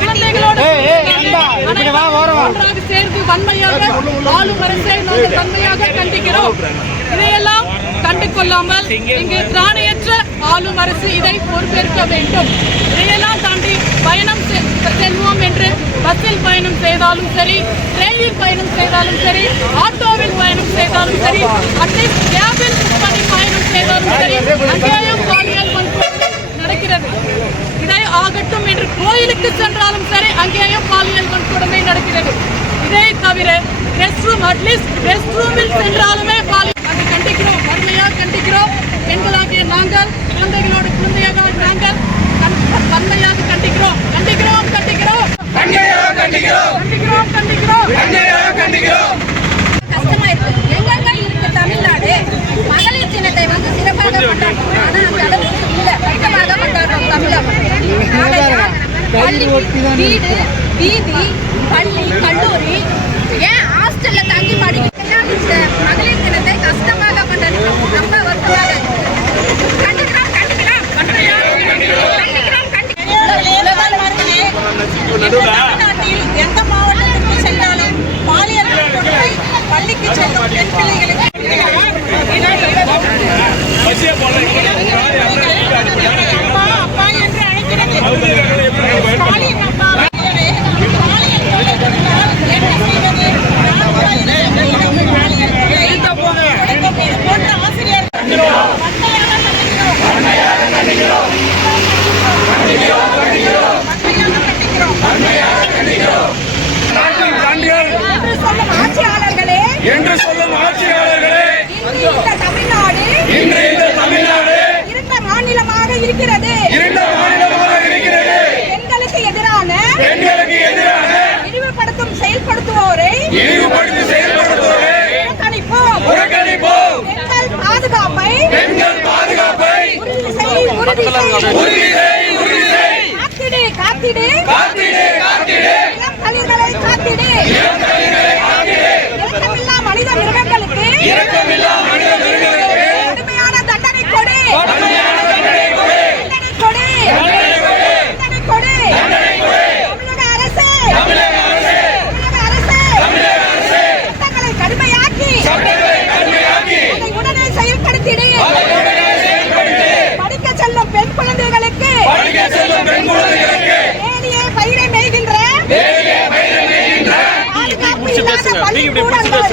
குழந்தைகளோடு ஒன்றாக சேர்ந்து வன்மையாக ஆளும் அரசை நாங்கள் வன்மையாக கண்டிக்கிறோம். இதையெல்லாம் கண்டு கொள்ளாமல் இங்கு திராணியற்ற ஆளும் அரசு இதை பொறுப்பேற்க வேண்டும். இதையெல்லாம் தாண்டி பயணம் செல்வோம் என்று பஸ்ஸில் பயணம் செய்தாலும் சரி, ரயிலில் பயணம் செய்தாலும் சரி, ஆட்டோவில் பயணம் செய்தாலும் சரி, அட்லீஸ்ட் கேபில் பண்ணி பயணம் செய்தாலும் சரி, அங்கேயும் பாலியல் வன்கொடுமை நடக்கிறது. இதை ஆகட்டும் என்று கோயிலுக்கு சென்றாலும் சரி, அங்கேயும் பாலியல் வன்கொடுமை நடக்கிறது. இதை தவிர ரெஸ்ட் ரூம், அட்லீஸ்ட் ரெஸ்ட் ரூமில் சென்றாலுமே அதை கண்டிக்கிறோம், வன்மையாக கண்டிக்கிறோம். பெண்களாகிய நாங்கள், குழந்தைகளோடு குழந்தையாக நாங்கள் வன்மையாக கண்டிக்கிறோம், கண்டிக்கிறோம், கண்டிக்கிறோம், கண்டிக்கிறோம், கண்டிக்கிறோம், கண்டிக்கிறோம். கஷ்டமா இருக்கு. எங்கெங்க இருக்கு தமிழ்நாடு மகளிர் தினத்தை வந்து சிறப்பாக கொண்டாடுறோம். ஆனா அந்த அளவுக்கு இல்ல, கஷ்டமாக கொண்டாடுறோம் தமிழக. வீடு, வீதி, பள்ளி, கல்லூரி, ஏன் ஹாஸ்டல்ல தங்கி படிக்கலாம். இந்த மகளிர் தினத்தை கஷ்டமாக கொண்டாடுறோம். ரொம்ப வருத்தமாக கண்டிக்கிறோம், கண்டிக்கிறோம், கண்டிக்கிறோம், தமிழ்நாட்டில் எந்த மாவட்டத்திற்கு சென்றாலும் பாலியல் வன்கொடுமை பள்ளிக்கு செல்லும் பெண் பிள்ளைகளுக்கு அப்பா என்று அழைக்கிறது. போன்ற ஆசிரியர் என்று சொல்லும் ஆட்சியாளர்களே, இந்த தமிழ்நாடு இருந்த மாநிலமாக இருக்கிறது. பெண்களுக்கு எதிரான இழிவுபடுத்தும் செயல்படுத்துவோரை புறக்கணிப்போம். பெண்கள் பாதுகாப்பை உறுதி செய். காத்திடு இளம் கலிகளை காத்திடு. இரக்கமில்லா மனித மிருகங்களுக்கு கடுமையான தண்டனை கொடு. தமிழக அரசு சட்டங்களை கடுமையாக்கி அதை உடனே செயல்படுத்திடு. படிக்க செல்லும் பெண் குழந்தைகளுக்கு வேலியே பயிரை மேய்கின்ற பாதுகாப்பு இல்லாத பள்ளிக்கூடங்கள்